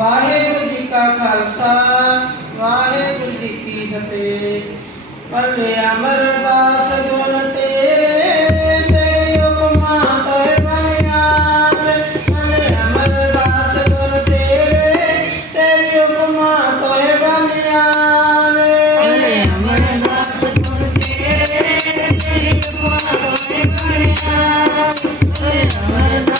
वाहेगुरु जी का खालसा वाहेगुरु जी की फतेह अमरदास गुण तेरे I'm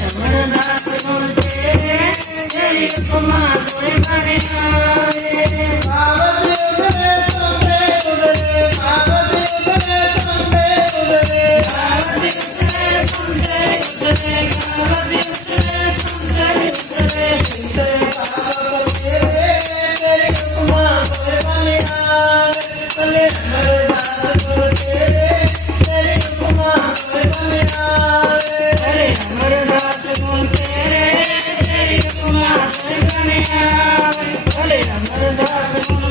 અમરનાથ નો Gracias.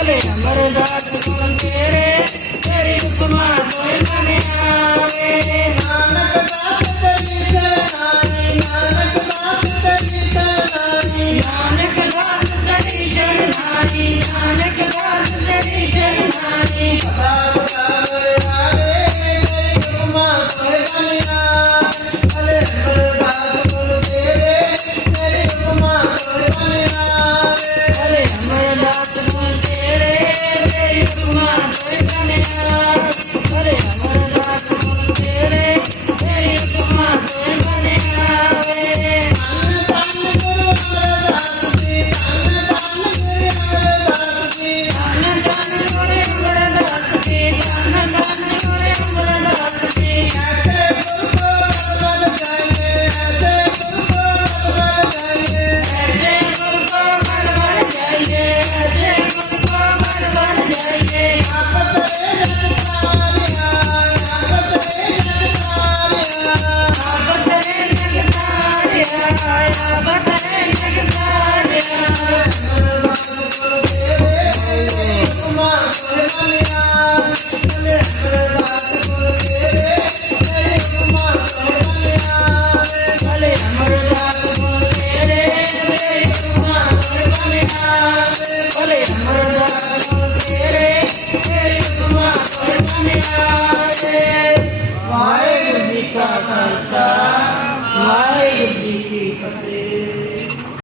ਭਲੇ ਅਮਰਦਾਸ ਕੋਲ ਤੇਰੇ? ਤੇਰੀ ਉਪਮਾ ਕੋਈ ਨਾ ਆਵੇ ਨਾਨਕ ਦਾਸ ਤੇਰੀ ਸਰਨਾਈ ਨਾ Hallelujah.